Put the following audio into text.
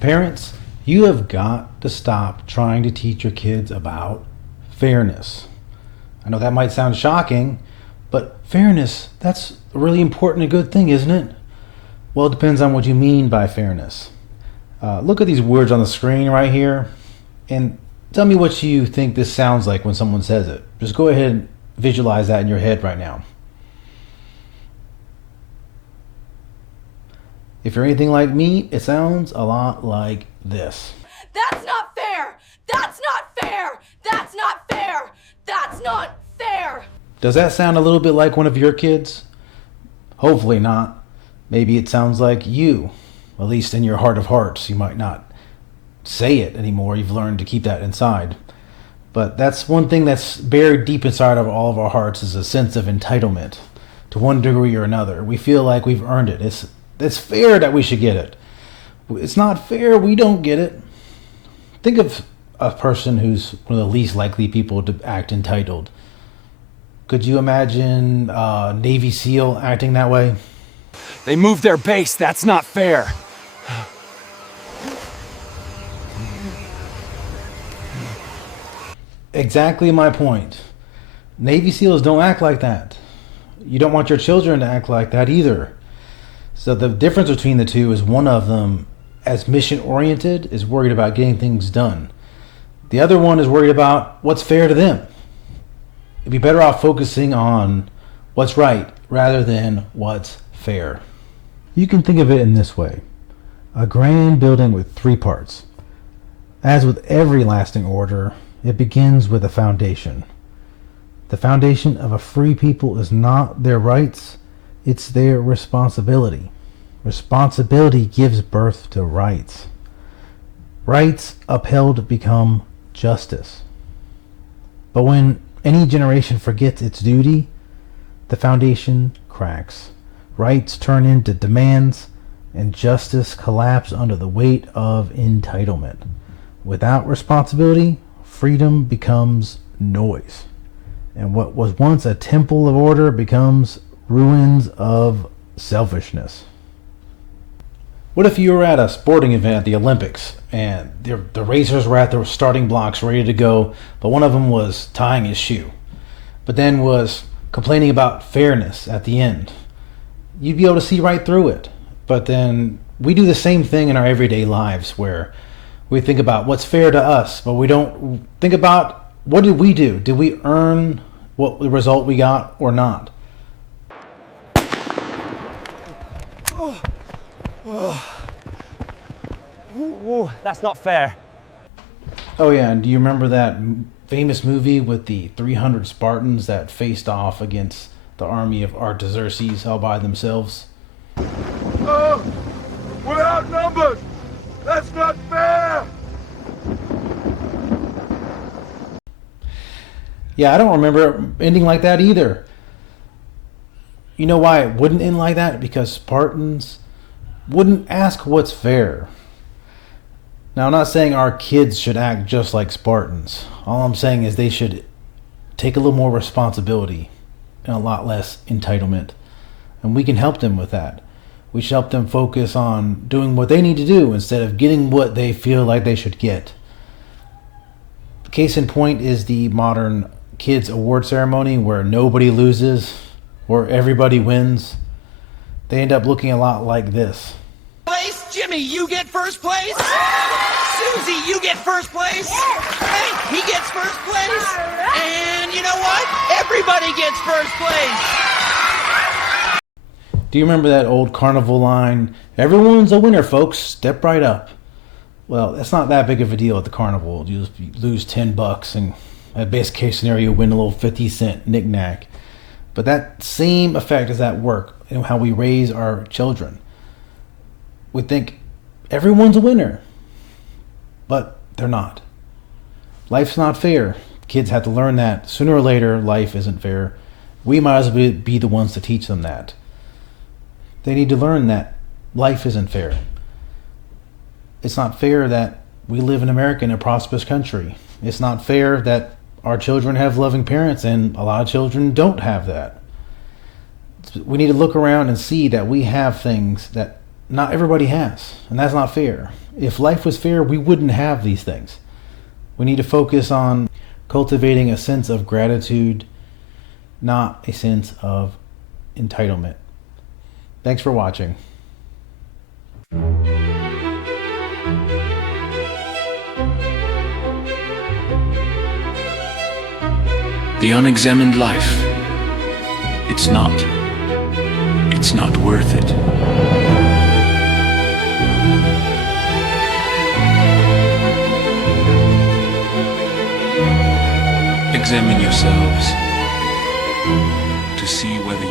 Parents, you have got to stop trying to teach your kids about fairness. I know that might sound shocking, but fairness, that's a really important and good thing, isn't it? Well, it depends on what you mean by fairness. Look at these words on the screen right here and tell me what you think this sounds like when someone says it. Just go ahead and visualize that in your head right now. If you're anything like me, it sounds a lot like this. That's not fair! That's not fair! That's not fair! That's not fair! Does that sound a little bit like one of your kids? Hopefully not. Maybe it sounds like you. At least in your heart of hearts. You might not say it anymore. You've learned to keep that inside. But that's one thing that's buried deep inside of all of our hearts is a sense of entitlement. To one degree or another. We feel like we've earned it. It's fair that we should get it. It's not fair we don't get it. Think of a person who's one of the least likely people to act entitled. Could you imagine a Navy SEAL acting that way? They moved their base. That's not fair. Exactly my point. Navy SEALs don't act like that. You don't want your children to act like that either. So the difference between the two is one of them, as mission oriented, is worried about getting things done. The other one is worried about what's fair to them. You'd be better off focusing on what's right rather than what's fair. You can think of it in this way. A grand building with 3 parts. As with every lasting order, it begins with a foundation. The foundation of a free people is not their rights, it's their responsibility. Responsibility gives birth to rights. Rights upheld become justice. But when any generation forgets its duty, the foundation cracks. Rights turn into demands, and justice collapses under the weight of entitlement. Without responsibility, freedom becomes noise. And what was once a temple of order becomes ruins of selfishness. What if you were at a sporting event at the Olympics and the racers were at the starting blocks ready to go, but one of them was tying his shoe, but then was complaining about fairness at the end? You'd be able to see right through it. But then we do the same thing in our everyday lives where we think about what's fair to us, but we don't think about what did we do? Did we earn what the result we got or not? Ooh, that's not fair. Oh yeah, and do you remember that famous movie with the 300 Spartans that faced off against the army of Artaxerxes all by themselves? Oh, we're outnumbered! That's not fair! Yeah, I don't remember it ending like that either. You know why it wouldn't end like that? Because Spartans wouldn't ask what's fair. Now, I'm not saying our kids should act just like Spartans. All I'm saying is they should take a little more responsibility and a lot less entitlement. And we can help them with that. We should help them focus on doing what they need to do instead of getting what they feel like they should get. Case in point is the modern kids award ceremony where nobody loses or everybody wins. They end up looking a lot like this. Jimmy, you get first place. Susie, you get first place. Hank, he gets first place. And you know what? Everybody gets first place. Do you remember that old carnival line? Everyone's a winner, folks. Step right up. Well, that's not that big of a deal at the carnival. You lose $10 and at best case scenario win a little 50-cent knick-knack. But that same effect is at work in how we raise our children. We think everyone's a winner, but they're not. Life's not fair. Kids have to learn that sooner or later life isn't fair. We might as well be the ones to teach them that. They need to learn that life isn't fair. It's not fair that we live in America, in a prosperous country. It's not fair that our children have loving parents and a lot of children don't have that. We need to look around and see that we have things that not everybody has, and that's not fair. If life was fair, we wouldn't have these things. We need to focus on cultivating a sense of gratitude, not a sense of entitlement. Thanks for watching. The unexamined life, it's not worth it. Examine yourselves to see whether